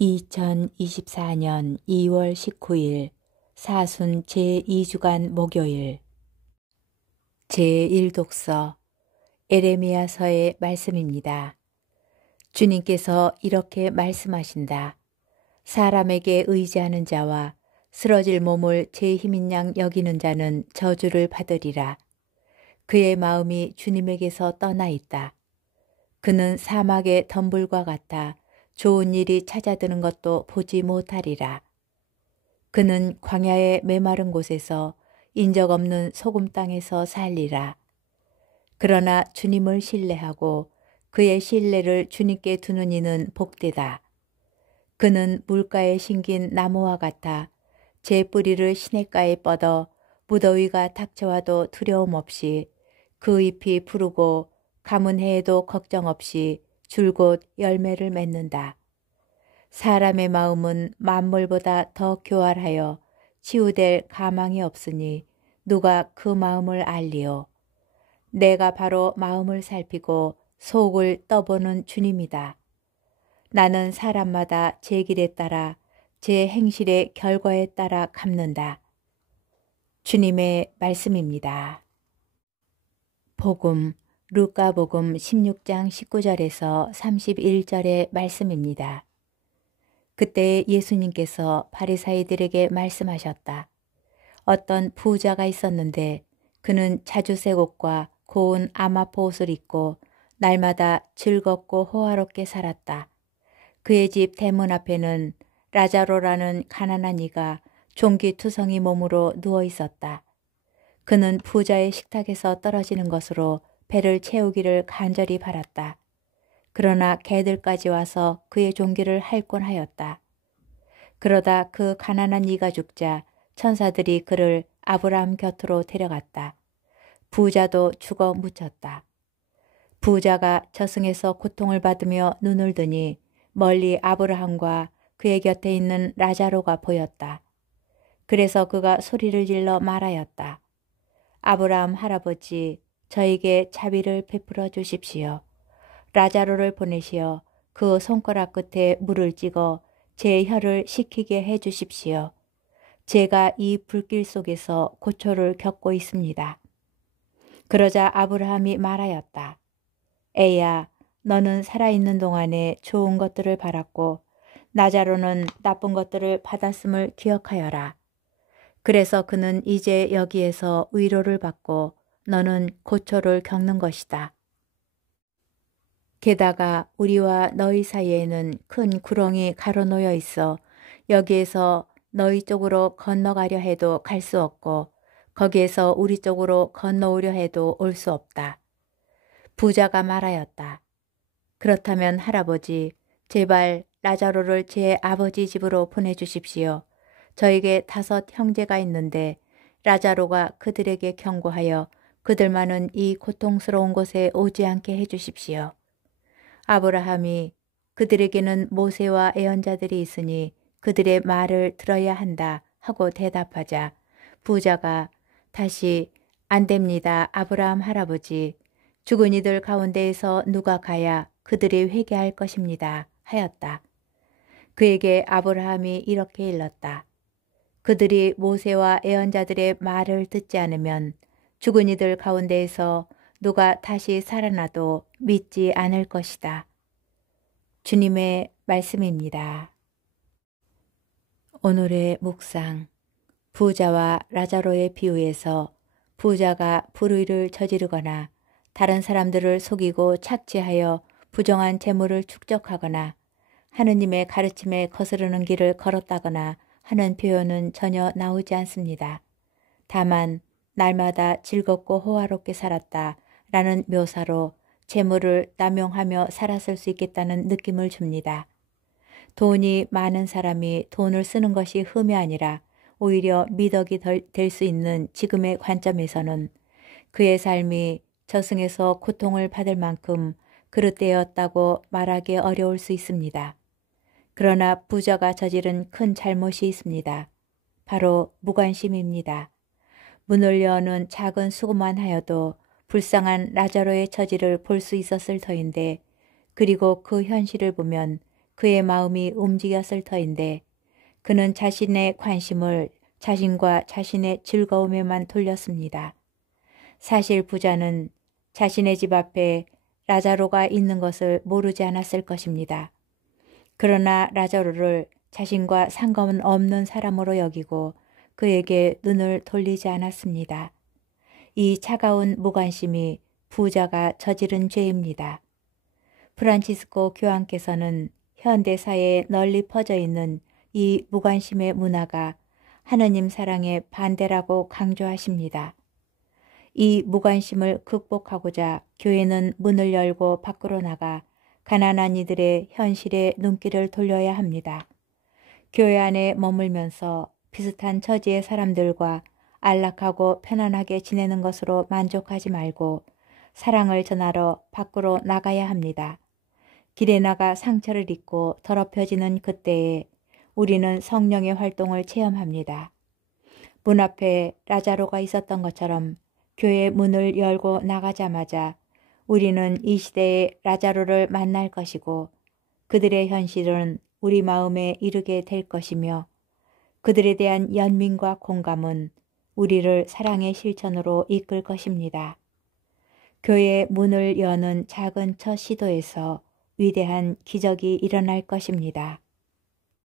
2024년 2월 19일 사순 제2주간 목요일 제1독서 에레미야서의 말씀입니다. 주님께서 이렇게 말씀하신다. 사람에게 의지하는 자와 쓰러질 몸을 제 힘인 양 여기는 자는 저주를 받으리라. 그의 마음이 주님에게서 떠나 있다. 그는 사막의 덤불과 같아 좋은 일이 찾아드는 것도 보지 못하리라. 그는 광야의 메마른 곳에서 인적 없는 소금 땅에서 살리라. 그러나 주님을 신뢰하고 그의 신뢰를 주님께 두는 이는 복되다. 그는 물가에 심긴 나무와 같아 제 뿌리를 시냇가에 뻗어 무더위가 닥쳐와도 두려움 없이 그 잎이 푸르고 가문 해에도 걱정 없이 줄곧 열매를 맺는다. 사람의 마음은 만물보다 더 교활하여 치유될 가망이 없으니 누가 그 마음을 알리오. 내가 바로 마음을 살피고 속을 떠보는 주님이다. 나는 사람마다 제 길에 따라 제 행실의 결과에 따라 갚는다. 주님의 말씀입니다. 복음 루카복음 16장 19절에서 31절의 말씀입니다. 그때 예수님께서 바리사이들에게 말씀하셨다. 어떤 부자가 있었는데 그는 자주 새 옷과 고운 아마포 옷을 입고 날마다 즐겁고 호화롭게 살았다. 그의 집 대문 앞에는 라자로라는 가난한 이가 종기투성이 몸으로 누워 있었다. 그는 부자의 식탁에서 떨어지는 것으로 배를 채우기를 간절히 바랐다. 그러나 개들까지 와서 그의 종기를 핥곤 하였다. 그러다 그 가난한 이가 죽자 천사들이 그를 아브라함 곁으로 데려갔다. 부자도 죽어 묻혔다. 부자가 저승에서 고통을 받으며 눈을 드니 멀리 아브라함과 그의 곁에 있는 라자로가 보였다. 그래서 그가 소리를 질러 말하였다. 아브라함 할아버지, 저에게 자비를 베풀어 주십시오. 라자로를 보내시어 그 손가락 끝에 물을 찍어 제 혀를 식히게 해 주십시오. 제가 이 불길 속에서 고초를 겪고 있습니다. 그러자 아브라함이 말하였다. 애야, 너는 살아있는 동안에 좋은 것들을 받았고 라자로는 나쁜 것들을 받았음을 기억하여라. 그래서 그는 이제 여기에서 위로를 받고 너는 고초를 겪는 것이다. 게다가 우리와 너희 사이에는 큰 구렁이 가로놓여 있어 여기에서 너희 쪽으로 건너가려 해도 갈 수 없고 거기에서 우리 쪽으로 건너오려 해도 올 수 없다. 부자가 말하였다. 그렇다면 할아버지, 제발 라자로를 제 아버지 집으로 보내주십시오. 저에게 5 형제가 있는데 라자로가 그들에게 경고하여 그들만은 이 고통스러운 곳에 오지 않게 해주십시오. 아브라함이 그들에게는 모세와 예언자들이 있으니 그들의 말을 들어야 한다 하고 대답하자 부자가 다시 안 됩니다. 아브라함 할아버지. 죽은 이들 가운데에서 누가 가야 그들이 회개할 것입니다. 하였다. 그에게 아브라함이 이렇게 일렀다. 그들이 모세와 예언자들의 말을 듣지 않으면 죽은 이들 가운데에서 누가 다시 살아나도 믿지 않을 것이다. 주님의 말씀입니다. 오늘의 묵상. 부자와 라자로의 비유에서 부자가 불의를 저지르거나 다른 사람들을 속이고 착취하여 부정한 재물을 축적하거나 하느님의 가르침에 거스르는 길을 걸었다거나 하는 표현은 전혀 나오지 않습니다. 다만 날마다 즐겁고 호화롭게 살았다 라는 묘사로 재물을 남용하며 살았을 수 있겠다는 느낌을 줍니다. 돈이 많은 사람이 돈을 쓰는 것이 흠이 아니라 오히려 미덕이 될 수 있는 지금의 관점에서는 그의 삶이 저승에서 고통을 받을 만큼 그릇되었다고 말하기 어려울 수 있습니다. 그러나 부자가 저지른 큰 잘못이 있습니다. 바로 무관심입니다. 문을 여는 작은 수고만 하여도 불쌍한 라자로의 처지를 볼 수 있었을 터인데 그리고 그 현실을 보면 그의 마음이 움직였을 터인데 그는 자신의 관심을 자신과 자신의 즐거움에만 돌렸습니다. 사실 부자는 자신의 집 앞에 라자로가 있는 것을 모르지 않았을 것입니다. 그러나 라자로를 자신과 상관없는 사람으로 여기고 그에게 눈을 돌리지 않았습니다. 이 차가운 무관심이 부자가 저지른 죄입니다. 프란치스코 교황께서는 현대사회에 널리 퍼져 있는 이 무관심의 문화가 하느님 사랑의 반대라고 강조하십니다. 이 무관심을 극복하고자 교회는 문을 열고 밖으로 나가 가난한 이들의 현실에 눈길을 돌려야 합니다. 교회 안에 머물면서 비슷한 처지의 사람들과 안락하고 편안하게 지내는 것으로 만족하지 말고 사랑을 전하러 밖으로 나가야 합니다. 길에 나가 상처를 입고 더럽혀지는 그때에 우리는 성령의 활동을 체험합니다. 문 앞에 라자로가 있었던 것처럼 교회 문을 열고 나가자마자 우리는 이 시대의 라자로를 만날 것이고 그들의 현실은 우리 마음에 이르게 될 것이며 그들에 대한 연민과 공감은 우리를 사랑의 실천으로 이끌 것입니다. 교회 문을 여는 작은 첫 시도에서 위대한 기적이 일어날 것입니다.